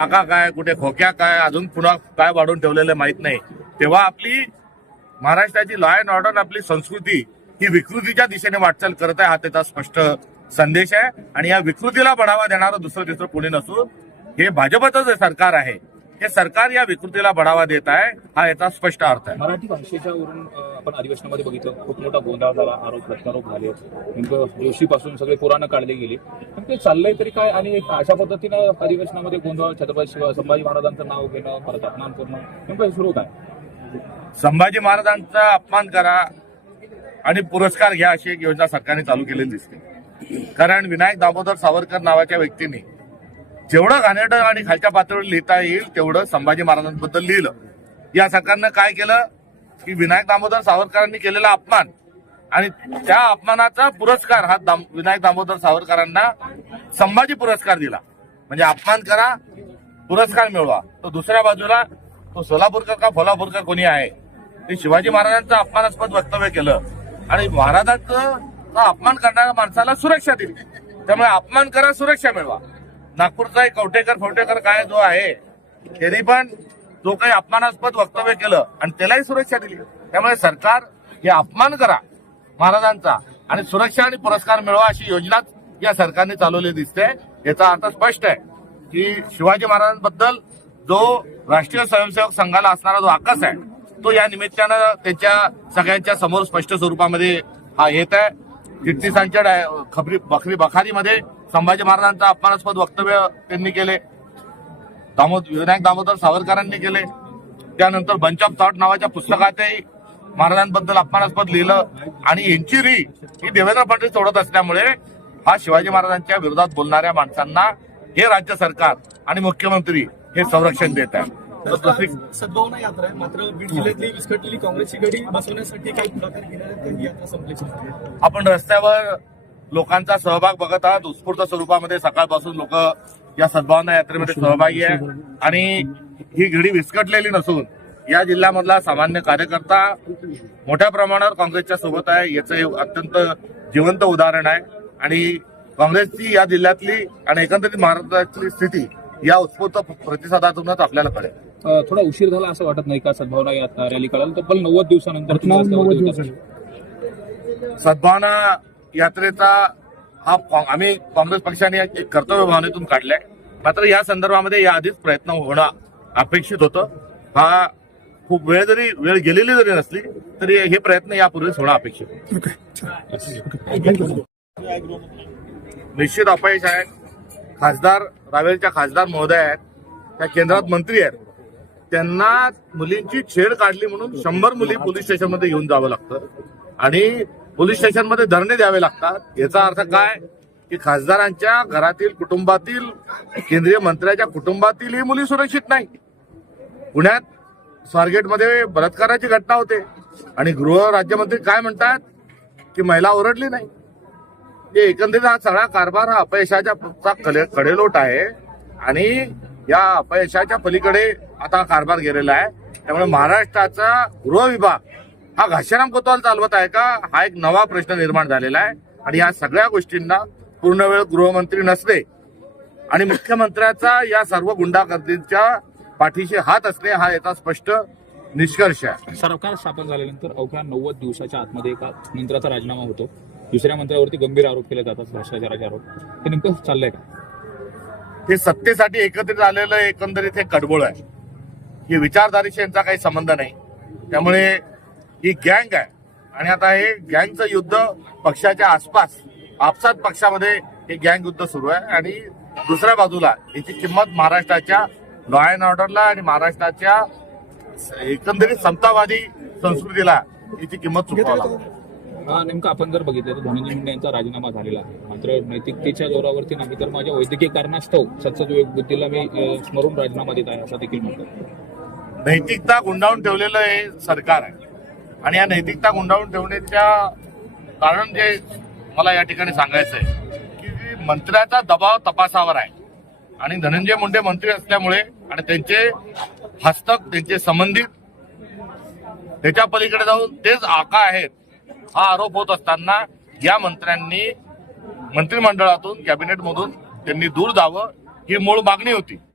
काका काय कुठे खोक्या काय अजून पुन्हा काय वाढवून ठेवलेलं माहीत नाही. तेव्हा आपली महाराष्ट्राची लॉ अँड ऑर्डर आपली संस्कृती ही विकृतीच्या दिशेने वाटचाल करत आहे हा त्याचा स्पष्ट संदेश आहे. आणि या विकृतीला बढावा देणारं दुसरं तिसरं कोणी नसून हे भाजपचं जे सरकार आहे हे सरकार या विकृतीला बढावा देत आहे हा याचा स्पष्ट अर्थ आहे. मराठी भाषेच्या वरून आपण अधिवेशनामध्ये बघितलं खूप मोठा गोंधळ झाला आरोप प्रत्यारोप झाले. नेमकं जोशीपासून सगळे पुराणं काढले गेले. पण ते चाललंय तरी काय? आणि अशा पद्धतीनं अधिवेशनामध्ये गोंधळ छत्रपती संभाजी महाराजांचं नाव घेणं परत अपमान करणं नेमकं हे सुरू काय? संभाजी महाराजांचा अपमान करा आणि पुरस्कार घ्या अशी एक योजना सरकारने चालू केलेली दिसते. कारण विनायक दामोदर सावरकर नावाच्या व्यक्तीने जेवढं घाणेरडं आणि खालच्या पातळीवर लिहिता येईल तेवढं संभाजी महाराजांबद्दल लिहिलं. या सरकारनं काय केलं? की विनायक दामोदर सावरकरांनी केलेला अपमान. आणि त्या अपमानाचा पुरस्कार हा दाम- विनायक दामोदर सावरकरांना संभाजी पुरस्कार दिला. म्हणजे अपमान करा पुरस्कार मिळवा. तो दुसऱ्या बाजूला तो सोलापूरकर का फोलापूरकर कोणी आहे? ते शिवाजी महाराजांचं अपमानास्पद वक्तव्य केलं. आणि महाराजांचं अपमान करणाऱ्या माणसाला सुरक्षा दिली. त्यामुळे अपमान करा सुरक्षा मिळवा. नागपूरचा एक कवटेकर फवटेकर काय जो आहे त्यांनी पण जो काही अपमानास्पद वक्तव्य केलं आणि त्यालाही सुरक्षा दिली. त्यामुळे सरकार हे अपमान करा महाराजांचा आणि सुरक्षा आणि पुरस्कार मिळवा अशी योजनाच या सरकारने चालवली दिसते. याचा अर्थ स्पष्ट आहे की शिवाजी महाराजांबद्दल जो राष्ट्रीय स्वयंसेवक संघाला असणारा जो आकस आहे तो या निमित्तानं त्याच्या सगळ्यांच्या समोर स्पष्ट स्वरूपामध्ये हा येत आहे. चिटणीसांच्या डाय- खबरी बखरी बखारीमध्ये संभाजी महाराजांचं अपमानास्पद वक्तव्य त्यांनी केले. दामोद विनायक दामोदर सावरकरांनी केले. त्यानंतर बंच ऑफ थॉट नावाच्या पुस्तकातही महाराजांबद्दल अपमानास्पद लिहिलं. आणि यांची री ही देवेंद्र फडणवीस सोडत असल्यामुळे हा शिवाजी महाराजांच्या विरोधात बोलणाऱ्या माणसांना हे राज्य सरकार आणि मुख्यमंत्री हे संरक्षण देत आहे. सद्भावना यात्रा आहे. मात्र बीड जिल्ह्यातली विस्कटलेली काँग्रेसची बसवण्यासाठी काही पुढाकार घेणार आपण रस्त्यावर लोकांचा सहभाग बघत आहात. उत्स्फूर्त स्वरूपामध्ये सकाळपासून लोक या सद्भावना यात्रेमध्ये सहभागी आहे आणि ही घडी विस्कटलेली नसून या जिल्ह्यामधला सामान्य कार्यकर्ता मोठ्या प्रमाणावर काँग्रेसच्या सोबत आहे. याचं हे अत्यंत जिवंत उदाहरण आहे. आणि काँग्रेसची या जिल्ह्यातली आणि एकंदरीत महाराष्ट्रातली स्थिती या उत्स्फूर्त प्रतिसादातूनच आपल्याला कळेल. थोडा उशीर झाला असं वाटत नाही का? सद्भावना या रॅली कळाल तब्बल नव्वद दिवसानंतर. सद्भावना यात्रेचा हा आम्ही काँग्रेस पक्षाने एक कर्तव्य भावनेतून काढलाय. मात्र या संदर्भामध्ये या आधीच प्रयत्न होणं अपेक्षित होतं. हा खूप वेळ जरी वेळ गेलेली जरी नसली तरी हे प्रयत्न यापूर्वीच होणं अपेक्षित. निश्चित अपयश आहे. खासदार रावेरच्या खासदार महोदय आहेत. त्या केंद्रात मंत्री आहेत. त्यांना मुलींची छेड काढली म्हणून शंभर मुली पोलीस स्टेशनमध्ये घेऊन जावं लागतं. आणि पोलीस स्टेशनमध्ये धरणे द्यावे लागतात. याचा अर्थ काय? की खासदारांच्या घरातील कुटुंबातील केंद्रीय मंत्र्याच्या कुटुंबातील ही मुली सुरक्षित नाही. पुण्यात स्वारगेटमध्ये बलात्काराची घटना होते. आणि गृह राज्यमंत्री काय म्हणतात? की महिला ओरडली नाही. एकंदरीत हा सगळा कारभार हा अपयशाच्या चा कडेलोट आहे. आणि या अपयशाच्या पलीकडे आता कारभार गेलेला आहे. त्यामुळे महाराष्ट्राचा गृह विभाग हा घाशीराम कोतवाल चालवत आहे का? हा एक नवा प्रश्न निर्माण झालेला आहे. आणि या सगळ्या गोष्टींना पूर्ण वेळ गृहमंत्री नसले आणि मुख्यमंत्र्याचा या सर्व गुंडागर्दीच्या पाठीशी हात असणे हा याचा स्पष्ट निष्कर्ष आहे. सरकार स्थापन झाल्यानंतर अवघ्या नव्वद दिवसाच्या आतमध्ये एका मंत्र्याचा राजीनामा होतो. दुसऱ्या मंत्र्यावरती गंभीर आरोप केले जातात भ्रष्टाचाराचे आरोप. ते नेमकं चाललंय का? हे सत्तेसाठी एकत्रित आलेलं एकंदरीत हे कडबोळ आहे. ही विचारधारीशी यांचा काही संबंध नाही. त्यामुळे ही गँग आहे. आणि आता हे गँगचं युद्ध पक्षाच्या आसपास आपसात पक्षामध्ये हे गँग युद्ध सुरू आहे. आणि दुसऱ्या बाजूला याची किंमत महाराष्ट्राच्या लॉ अँड ऑर्डरला आणि महाराष्ट्राच्या एकंदरीत समतावादी संस्कृतीला याची किंमत चुकवावी लागते हा, नेमकं आपण जर बघितलं तर धनंजय मुंडे यांचा राजीनामा झालेला आहे. मात्र नैतिकतेच्या जोरावरती नाही तर माझ्या वैद्यकीय कारणास्तव सत्सद बुद्धीला मी स्मरून राजीनामा देत आहे असं देखील म्हणतात. नैतिकता गुंडाळून ठेवलेलं हे सरकार आहे. आणि या नैतिकता गुंडाळून ठेवण्याच्या कारण जे मला या ठिकाणी सांगायचं आहे की मंत्र्याचा दबाव तपासावर आहे. आणि धनंजय मुंडे मंत्री असल्यामुळे आणि त्यांचे हस्तक त्यांचे संबंधित त्याच्या पलीकडे जाऊन तेच आका आहेत हा आरोप होत असताना या मंत्र्यांनी मंत्रिमंडळातून कॅबिनेटमधून त्यांनी दूर जावं ही मूळ मागणी होती.